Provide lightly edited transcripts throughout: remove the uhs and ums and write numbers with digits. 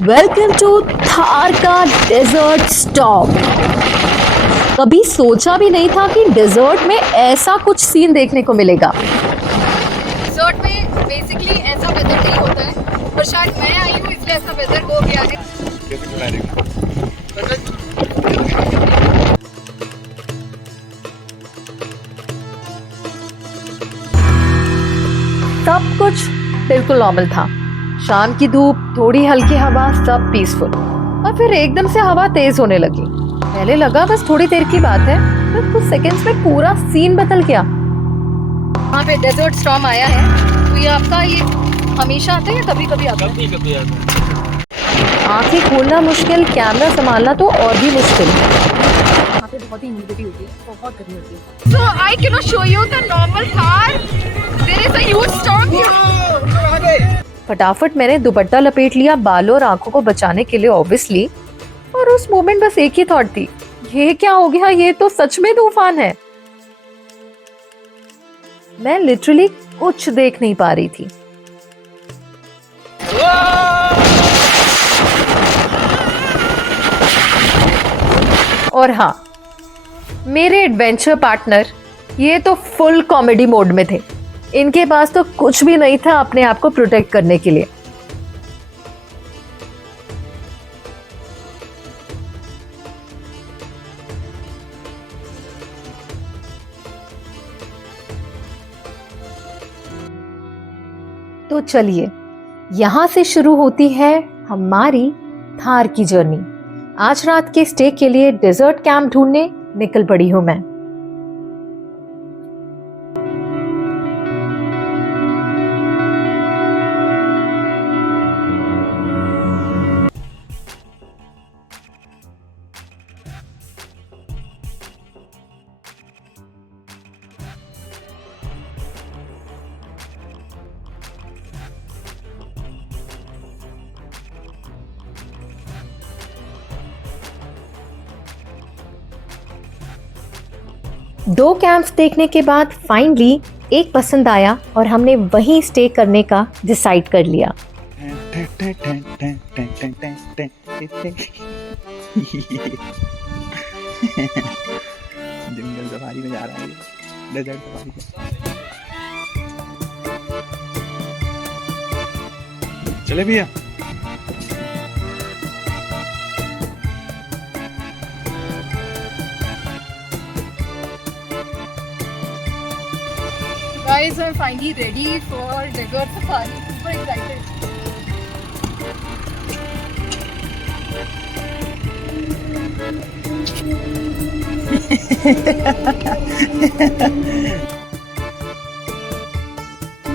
Welcome to Thar का desert stop. कभी सोचा भी नहीं था कि डेजर्ट में ऐसा कुछ सीन देखने को मिलेगा। रिसोर्ट में बेसिकली ऐसा वेदर नहीं होता है, पर शायद मैं आई हूँ इसलिए ऐसा वेदर हो गया है। सब कुछ बिल्कुल नॉर्मल था। शाम की धूप, थोड़ी हल्की हवा, सब पीसफुल। और फिर एकदम से हवा तेज होने लगी। पहले लगा बस थोड़ी देर की बात है, फिर कुछ सेकंड्स में पूरा सीन बदल गया। वहाँ पे डेजर्ट स्टॉर्म आया है, तो ये आपका ये हमेशा आता है या कभी कभी आता है? कभी कभी आता है। आंखें खोलना मुश्किल, कैमरा संभालना तो और भी मुश्किल। यहाँ पे बहुत ही ह्यूमिडिटी होती है, बहुत गर्मी होती है। So I cannot show you the normal car. There is a huge storm here. फटाफट मैंने दुपट्टा लपेट लिया बालों और आंखों को बचाने के लिए ऑब्वियसली। और उस मोमेंट बस एक ही थॉट थी, ये क्या हो गया, ये तो सच में तूफान है। मैं लिटरली कुछ देख नहीं पा रही थी। और हाँ, मेरे एडवेंचर पार्टनर ये तो फुल कॉमेडी मोड में थे। इनके पास तो कुछ भी नहीं था अपने आप को प्रोटेक्ट करने के लिए। तो चलिए, यहां से शुरू होती है हमारी थार की जर्नी। आज रात के स्टे के लिए डेजर्ट कैंप ढूंढने निकल पड़ी हूं मैं। दो कैंप्स देखने के बाद फाइनली एक पसंद आया और हमने वहीं स्टे करने का डिसाइड कर लिया। जंगल सफारी में जा रहा है, डेजर्ट सफारी में। चले भैया। Guys, I'm finally ready for desert safari. Super excited.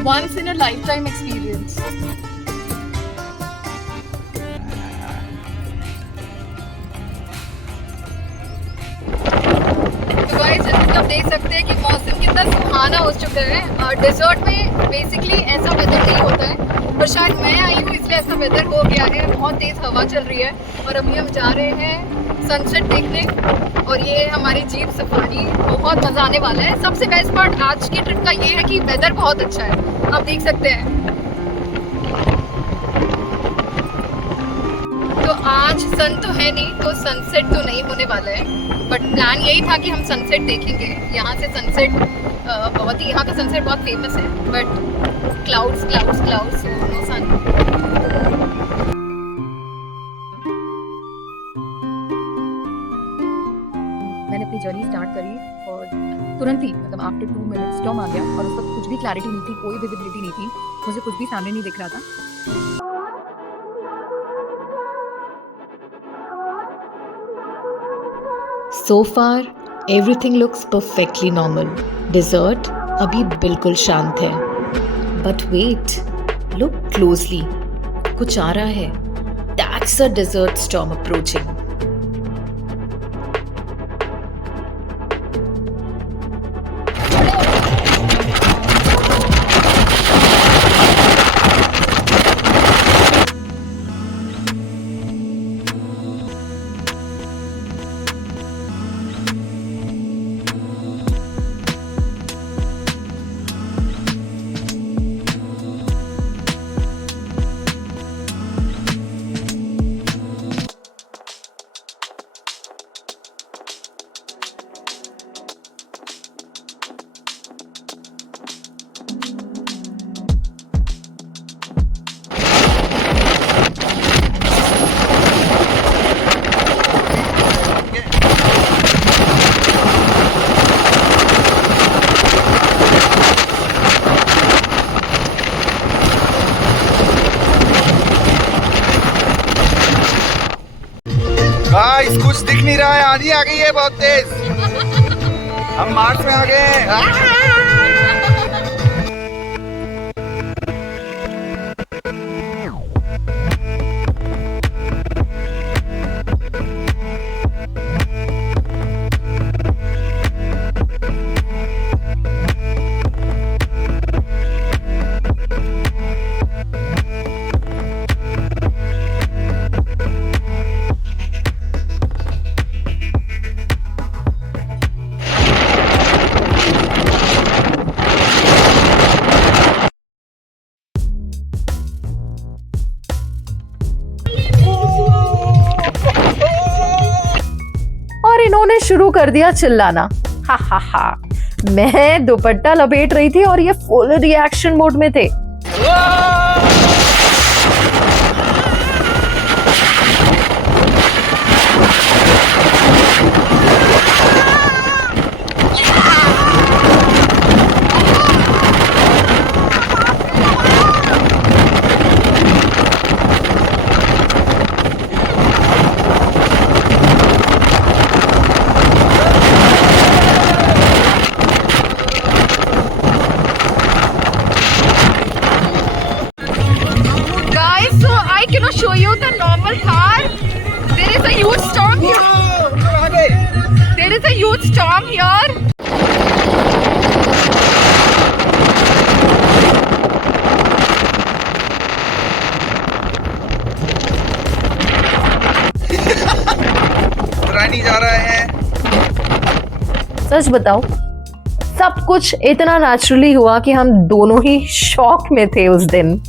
Once in a lifetime experience. तो गाइस, आप देख सकते हैं कि मौसम कितना सुहाना हो चुका है। डेजर्ट में बेसिकली ऐसा वेदर नहीं होता है, पर शायद मैं आई हूँ इसलिए ऐसा वेदर हो गया है। बहुत तेज हवा चल रही है और अभी हम जा रहे हैं सनसेट देखने। और ये हमारी जीप सफारी, बहुत मज़ा आने वाला है। सबसे बेस्ट पार्ट आज की ट्रिप का ये है कि वेदर बहुत अच्छा है, आप देख सकते हैं। तो आज सन तो है नहीं, तो सनसेट तो नहीं होने वाला है, बट प्लान यही था कि हम सनसेट देखेंगे। यहाँ से सनसेट बहुत ही, यहाँ का सनसेट बहुत फेमस है, but clouds clouds clouds, no sun. मैंने अपनी जर्नी स्टार्ट करी और तुरंत ही, मतलब आफ्टर 2 मिनट्स स्टॉर्म आ गया और उस वक्त कुछ भी क्लैरिटी नहीं थी, कोई विजिबिलिटी नहीं थी, मुझे कुछ भी सामने नहीं दिख रहा था। So far, everything looks perfectly normal. Desert अभी बिल्कुल शांत है। But wait, look closely. कुछ आ रहा है। That's a desert storm approaching. Guys कुछ दिख नहीं रहा है, आंधी आ गई है बहुत तेज। हम मार्च में आ गए हैं। और इन्होंने शुरू कर दिया चिल्लाना। हा हा हा। मैं दुपट्टा लपेट रही थी और ये फुल रिएक्शन मोड में थे। Show you the normal car. There is a huge storm here. There is a huge storm here. रानी जा रहे हैं। सच बताओ, सब कुछ इतना नेचुरली हुआ कि हम दोनों ही शॉक में थे उस दिन।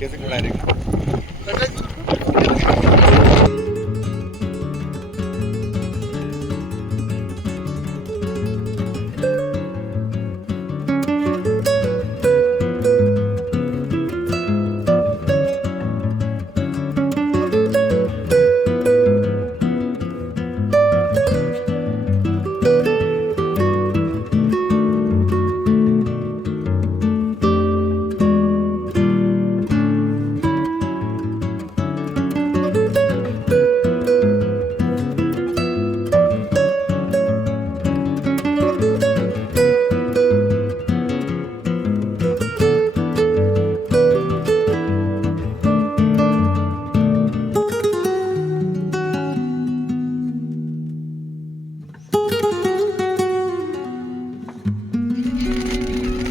कैसे खड़ा है?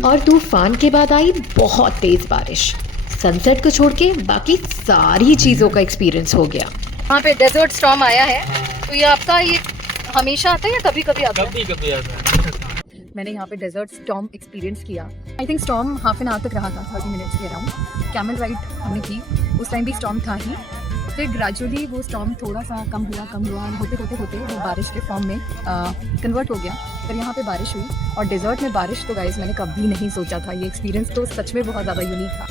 और तूफान के बाद आई बहुत तेज बारिश। सनसेट को छोड़ के बाकी सारी चीज़ों का एक्सपीरियंस हो गया। यहाँ पे डेजर्ट स्टॉर्म आया है, तो ये आपका ये हमेशा आता है या कभी कभी आता है? कभी कभी आता है। मैंने यहाँ पे डेजर्ट स्टॉर्म एक्सपीरियंस किया। I think storm half an hour तक रहा था, 30 मिनट्स के अराउंड। कैमल राइड हमने की, उस टाइम भी स्टॉर्म था ही। फिर ग्रेजुअली वो स्टॉर्म थोड़ा सा कम हुआ होते वो बारिश के फॉर्म में कन्वर्ट हो गया। फिर यहाँ पे बारिश हुई और डेजर्ट में बारिश तो गाइस मैंने कभी नहीं सोचा था। ये एक्सपीरियंस तो सच में बहुत ज़्यादा यूनिक था।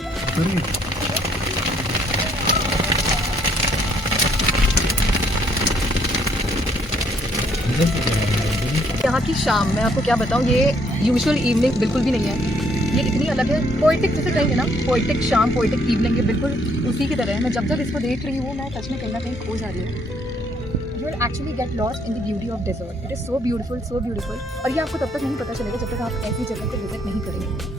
यहाँ की शाम मैं आपको क्या बताऊँ, ये यूजुअल इवनिंग बिल्कुल भी नहीं है। ये इतनी अलग है, पोएटिक जिसे कहेंगे ना, पोएटिक शाम, पोएटिक इवनिंग, ये बिल्कुल उसी की तरह है। मैं जब जब इसको देख रही हूँ मैं सच में कहीं ना कहीं खो जा रही हूँ। You will actually get lost in the beauty of desert. It is so beautiful, so beautiful. और ये आपको तब तक नहीं पता चलेगा जब तक आप ऐसी जगह पर विजिट नहीं करेंगे।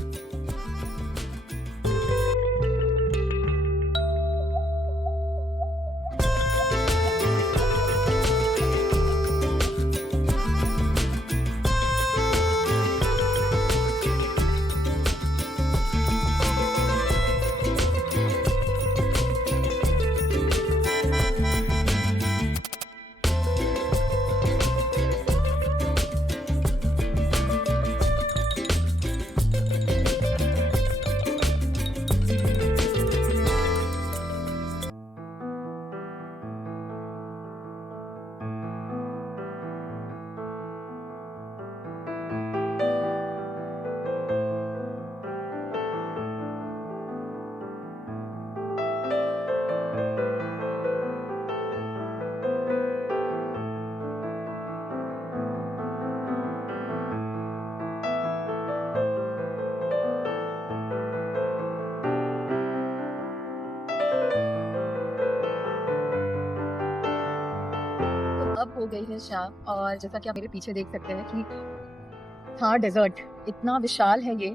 अब हो गई है शाम और जैसा कि आप मेरे पीछे देख सकते हैं कि हाँ डेजर्ट इतना विशाल है ये।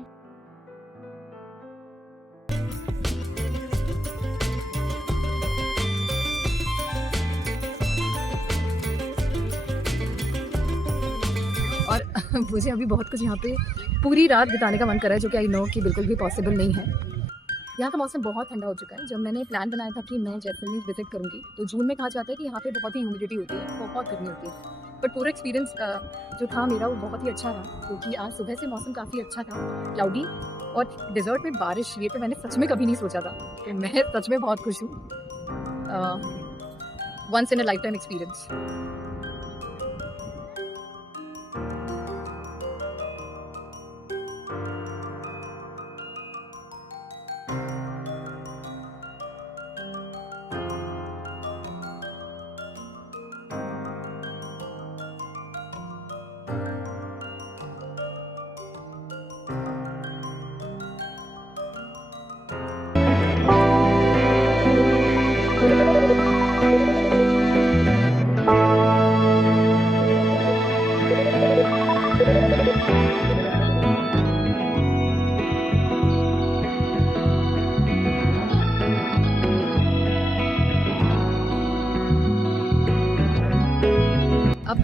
और मुझे अभी बहुत कुछ यहाँ पे पूरी रात बिताने का मन कर रहा है, जो कि आई नो कि बिल्कुल भी पॉसिबल नहीं है। यहाँ का मौसम बहुत ठंडा हो चुका है। जब मैंने प्लान बनाया था कि मैं जैसलमेर विजिट करूँगी तो जून में कहा जाता है कि यहाँ पे बहुत ही ह्यूमिडिटी होती है, बहुत गर्मी होती है। बट पूरा एक्सपीरियंस जो था मेरा वो बहुत ही अच्छा रहा, क्योंकि आज सुबह से मौसम काफ़ी अच्छा था, क्लाउडी, और डिजर्ट में बारिश, ये तो मैंने सच में कभी नहीं सोचा था। तो मैं सच में बहुत खुश हूँ। Once in a life time experience. अब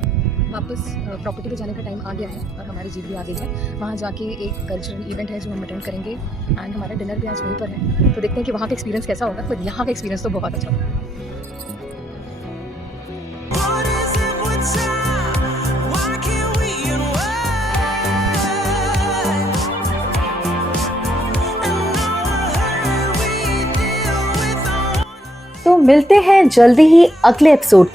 वापस प्रॉपर्टी पे जाने का टाइम आ गया है और हमारी जीप भी आ गई है। वहाँ जाके एक कल्चरल इवेंट है जो हम अटेंड करेंगे एंड हमारा डिनर भी आज वहीं पर है। तो देखते हैं कि वहाँ का एक्सपीरियंस कैसा होगा, पर यहाँ का एक्सपीरियंस तो बहुत अच्छा होगा। तो मिलते हैं जल्दी ही अगले एपिसोड